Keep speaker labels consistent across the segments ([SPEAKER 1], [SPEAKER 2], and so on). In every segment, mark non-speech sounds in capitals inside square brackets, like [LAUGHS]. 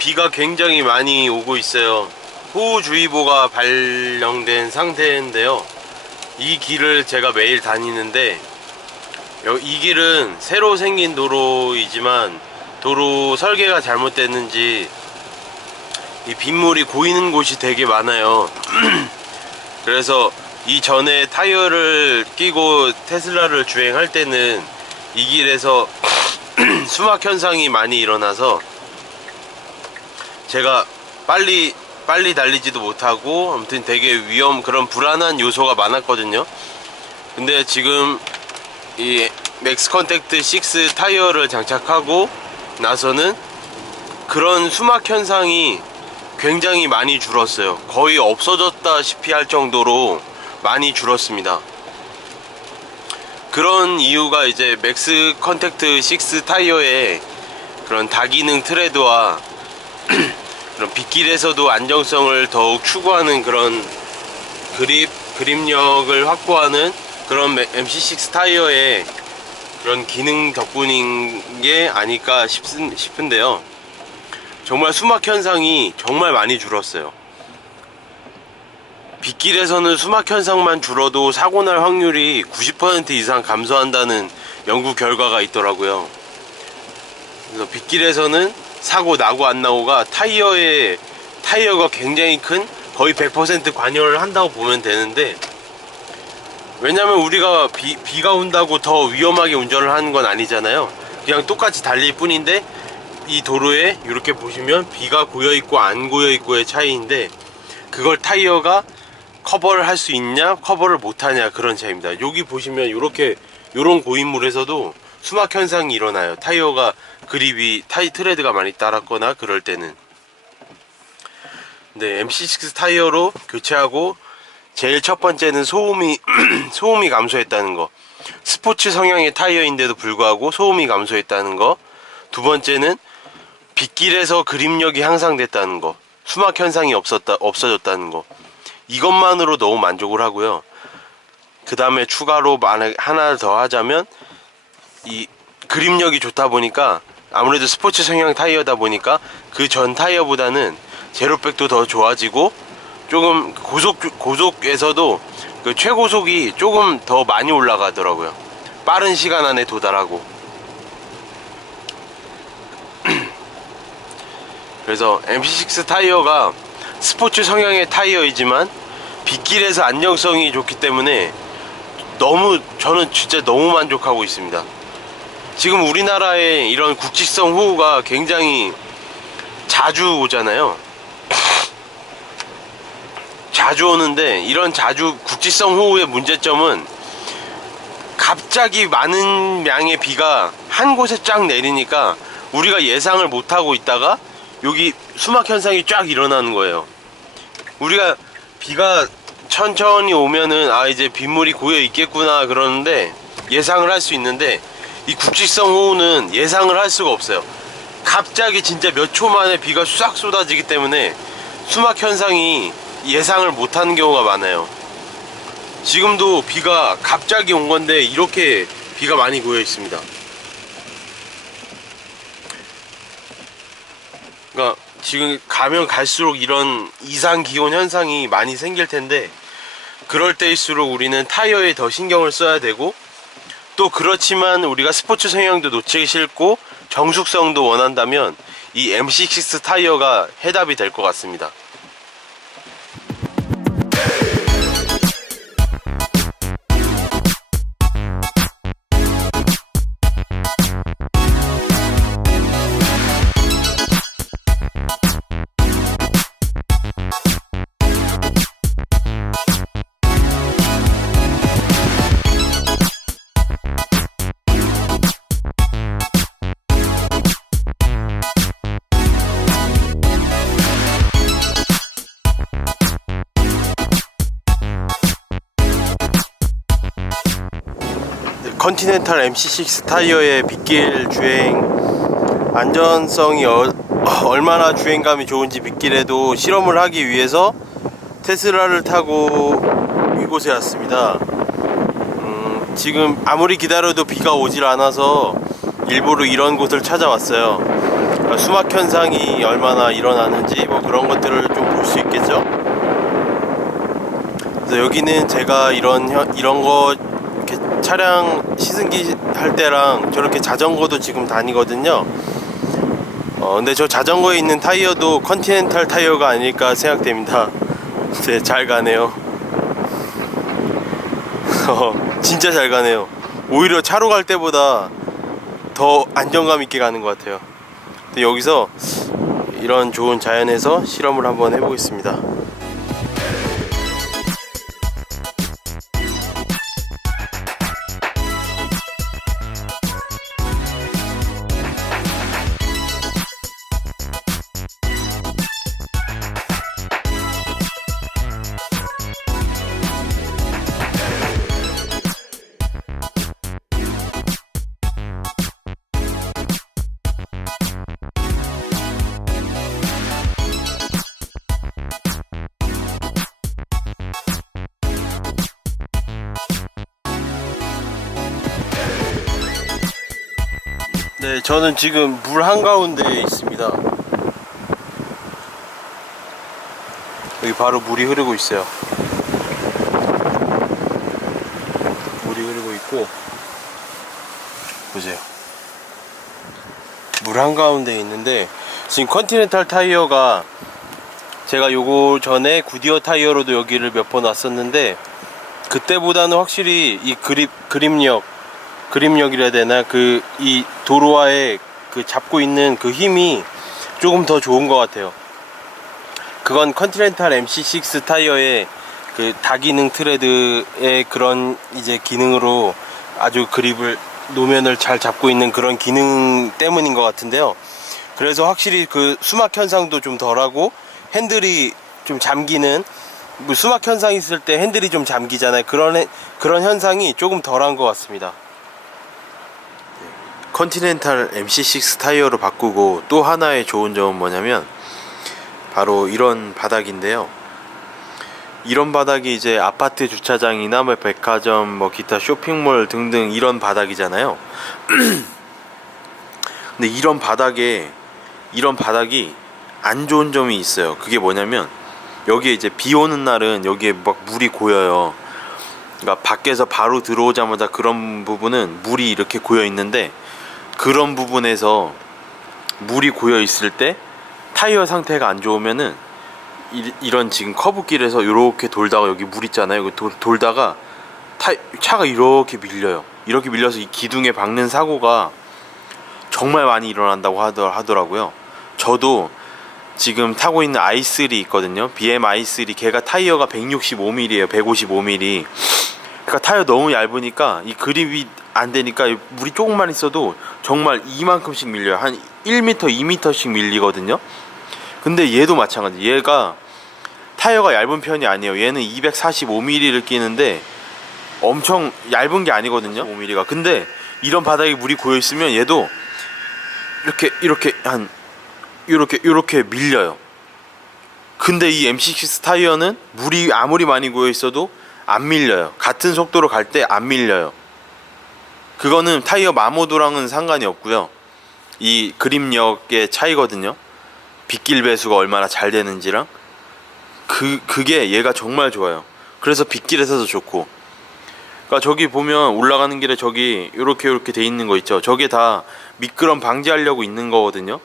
[SPEAKER 1] 비가 굉장히 많이 오고 있어요. 호우주의보가 발령된 상태인데요. 이 길을 제가 매일 다니는데 여- 이 길은 새로 생긴 도로이지만 도로 설계가 잘못됐는지 이 빗물이 고이는 곳이 되게 많아요. [CLEARS THROAT] 그래서 이 전에 타이어를 끼고 테슬라를 주행할 때는 이 길에서 [CLEARS THROAT] 수막 현상이 많이 일어나서 제가 빨리 빨리 달리지도 못하고 아무튼 되게 위험 그런 불안한 요소가 많았거든요. 근데 지금 이 맥스 컨택트 6 타이어를 장착하고 나서는 그런 수막 현상이 굉장히 많이 줄었어요. 거의 없어졌다시피 할 정도로 많이 줄었습니다. 그런 이유가 이제 맥스 컨택트 6 타이어의 그런 다기능 트레드와 [CLEARS THROAT] 그런 빗길에서도 안정성을 더욱 추구하는 그런 그립 그립력을 확보하는 그런 MC6 타이어의 그런 기능 덕분인 게 아닐까 싶, 싶은데요. 정말 수막 현상이 정말 많이 줄었어요. 빗길에서는 수막 현상만 줄어도 사고 날 확률이 90% 이상 감소한다는 연구 결과가 있더라고요. 그래서 빗길에서는 사고 나고 안 나고가 타이어의 타이어가 굉장히 큰 거의 100% 관여를 한다고 보면 되는데 왜냐면 우리가 비, 비가 온다고 더 위험하게 운전을 하는 건 아니잖아요. 그냥 똑같이 달릴 뿐인데 이 도로에 이렇게 보시면 비가 고여 있고 안 고여 있고의 차이인데 그걸 타이어가 커버를 할 수 있냐 커버를 못 하냐 그런 차이입니다. 여기 보시면 이렇게 이런 고인물에서도 수막 현상이 일어나요. 타이어가 그립이 타이 트레드가 많이 따랐거나 그럴 때는 네, MC6 타이어로 교체하고 제일 첫 번째는 소음이 [CLEARS THROAT] 소음이 감소했다는 거. 스포츠 성향의 타이어인데도 불구하고 소음이 감소했다는 거. 두 번째는 빗길에서 그립력이 향상됐다는 거. 수막 현상이 없었다 없어졌다는 거. 이것만으로 너무 만족을 하고요. 그 다음에 추가로 만약 하나 더 하자면 이 그립력이 좋다 보니까 아무래도 스포츠 성향 타이어다 보니까 그 전 타이어보다는 제로백도 더 좋아지고 조금 고속 고속에서도 그 최고속이 조금 더 많이 올라가더라고요. 빠른 시간 안에 도달하고. [CLEARS THROAT] 그래서 MC6 타이어가 스포츠 성향의 타이어이지만 빗길에서 안정성이 좋기 때문에 너무 저는 진짜 너무 만족하고 있습니다. 지금 우리나라에 이런 국지성 호우가 굉장히 자주 오잖아요. 자주 오는데 이런 자주 국지성 호우의 문제점은 갑자기 많은 양의 비가 한 곳에 쫙 내리니까 우리가 예상을 못 하고 있다가 여기 수막 현상이 쫙 일어나는 거예요. 우리가 비가 천천히 오면은 아 이제 빗물이 고여 있겠구나 그러는데 예상을 할 수 있는데 이 국지성 호우는 예상을 할 수가 없어요. 갑자기 진짜 몇 초 만에 비가 싹 쏟아지기 때문에 수막 현상이 예상을 못하는 경우가 많아요. 지금도 비가 갑자기 온 건데 이렇게 비가 많이 고여 있습니다. 그러니까 지금 가면 갈수록 이런 이상 기온 현상이 많이 생길 텐데 그럴 때일수록 우리는 타이어에 더 신경을 써야 되고 또 그렇지만 우리가 스포츠 성향도 놓치기 싫고 정숙성도 원한다면 이 MC6 타이어가 해답이 될 것 같습니다. 컨티넨탈 MC6 타이어의 빗길 주행 안전성이 어- [LAUGHS] 얼마나 주행감이 좋은지 빗길에도 실험을 하기 위해서 테슬라를 타고 이곳에 왔습니다. 음, 지금 아무리 기다려도 비가 오질 않아서 일부러 이런 곳을 찾아왔어요. 그러니까 수막 현상이 얼마나 일어나는지 뭐 그런 것들을 좀 볼 수 있겠죠. 여기는 제가 이런 현- 이런 거 이렇게 차량 시승기 할 때랑 저렇게 자전거도 지금 다니거든요. 어 근데 저 자전거에 있는 타이어도 컨티넨탈 타이어가 아닐까 생각됩니다. [LAUGHS] 네, 잘 가네요. [LAUGHS] 어, 진짜 잘 가네요. 오히려 차로 갈 때보다 더 안정감 있게 가는 것 같아요. 여기서 이런 좋은 자연에서 실험을 한번 해보겠습니다. 네, 저는 지금 물 한가운데에 있습니다. 여기 바로 물이 흐르고 있어요. 물이 흐르고 있고, 보세요. 물 한가운데에 있는데, 지금 컨티넨탈 타이어가 제가 요거 전에 구디어 타이어로도 여기를 몇 번 왔었는데, 그때보다는 확실히 이 그립, 그립력, 그립력이라 해야 되나 그 이 도로와의 그 잡고 있는 그 힘이 조금 더 좋은 것 같아요. 그건 컨티넨탈 MC6 타이어의 그 다기능 트레드의 그런 이제 기능으로 아주 그립을 노면을 잘 잡고 있는 그런 기능 때문인 것 같은데요. 그래서 확실히 그 수막 현상도 좀 덜하고 핸들이 좀 잠기는 뭐 수막 현상 있을 때 핸들이 좀 잠기잖아요. 그런 해- 그런 현상이 조금 덜한 것 같습니다. 컨티넨탈 MC6 타이어로 바꾸고 또 하나의 좋은 점은 뭐냐면 바로 이런 바닥인데요. 이런 바닥이 이제 아파트 주차장이나 뭐 백화점, 뭐 기타 쇼핑몰 등등 이런 바닥이잖아요. [CLEARS THROAT] 근데 이런 바닥에 이런 바닥이 안 좋은 점이 있어요. 그게 뭐냐면 여기에 이제 비 오는 날은 여기에 막 물이 고여요. 그러니까 밖에서 바로 들어오자마자 그런 부분은 물이 이렇게 고여 있는데 그런 부분에서 물이 고여 있을 때 타이어 상태가 안 좋으면은 이, 런 지금 커브길에서 이렇게 돌다가 여기 물 있잖아요. 그 돌, 돌다가 타, 차가 이렇게 밀려요. 이렇게 밀려서 이 기둥에 박는 사고가 정말 많이 일어난다고 하더, 하더라고요. 저도 지금 타고 있는 i3 있거든요. BM i3 걔가 타이어가 165mm예요. 155mm. 그러니까 타이어 너무 얇으니까 이 그립이 안 되니까 이 물이 조금만 있어도 정말 이만큼씩 밀려요. 한 1m, 2m씩 밀리거든요. 근데 얘도 마찬가지. 얘가 타이어가 얇은 편이 아니에요. 얘는 245mm를 끼는데 엄청 얇은 게 아니거든요. 5mm가. 근데 이런 바닥에 물이 고여 있으면 얘도 이렇게 이렇게 한 이렇게 이렇게 밀려요. 근데 이 MC6 타이어는 물이 아무리 많이 고여 있어도 안 밀려요. 같은 속도로 갈 때 안 밀려요. 그거는 타이어 마모도랑은 상관이 없고요. 이 그립력의 차이거든요. 빗길 배수가 얼마나 잘 되는지랑 그 그게 얘가 정말 좋아요. 그래서 빗길에서도 좋고. 그러니까 저기 보면 올라가는 길에 저기 이렇게 이렇게 돼 있는 거 있죠. 저게 다 미끄럼 방지하려고 있는 거거든요.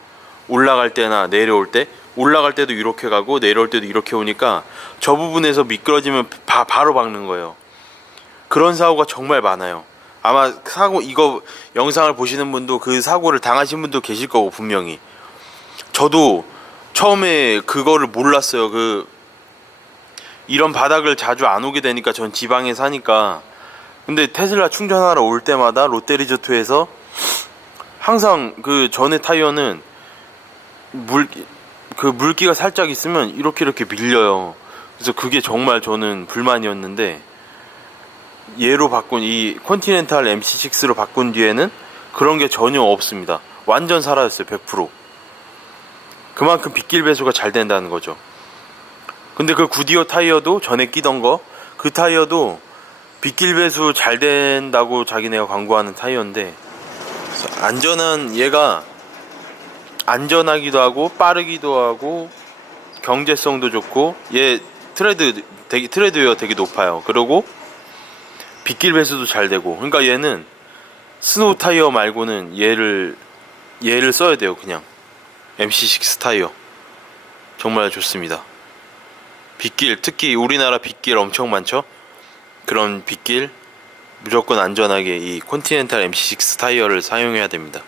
[SPEAKER 1] 올라갈 때나 내려올 때 올라갈 때도 이렇게 가고 내려올 때도 이렇게 오니까 저 부분에서 미끄러지면 바, 바로 박는 거예요. 그런 사고가 정말 많아요. 아마 사고 이거 영상을 보시는 분도 그 사고를 당하신 분도 계실 거고 분명히. 저도 처음에 그거를 몰랐어요. 그 이런 바닥을 자주 안 오게 되니까 전 지방에 사니까 근데 테슬라 충전하러 올 때마다 롯데리조트에서 항상 그 전에 타이어는 물 그 물기가 살짝 있으면 이렇게 이렇게 밀려요. 그래서 그게 정말 저는 불만이었는데 얘로 바꾼 이 컨티넨탈 MC6로 바꾼 뒤에는 그런 게 전혀 없습니다. 완전 사라졌어요. 100%. 그만큼 빗길 배수가 잘 된다는 거죠. 근데 그 구디어 타이어도 전에 끼던 거 그 타이어도 빗길 배수 잘 된다고 자기네가 광고하는 타이어인데 안전한 얘가
[SPEAKER 2] 안전하기도 하고 빠르기도 하고 경제성도 좋고 얘 트레드 되게 트레드 웨어 되게 높아요. 그리고 빗길 배수도 잘 되고. 그러니까 얘는 스노우 타이어 말고는 얘를 얘를 써야 돼요. 그냥 MC6 타이어 정말 좋습니다. 빗길 특히 우리나라 빗길 엄청 많죠. 그런 빗길 무조건 안전하게 이 콘티넨탈 MC6 타이어를 사용해야 됩니다.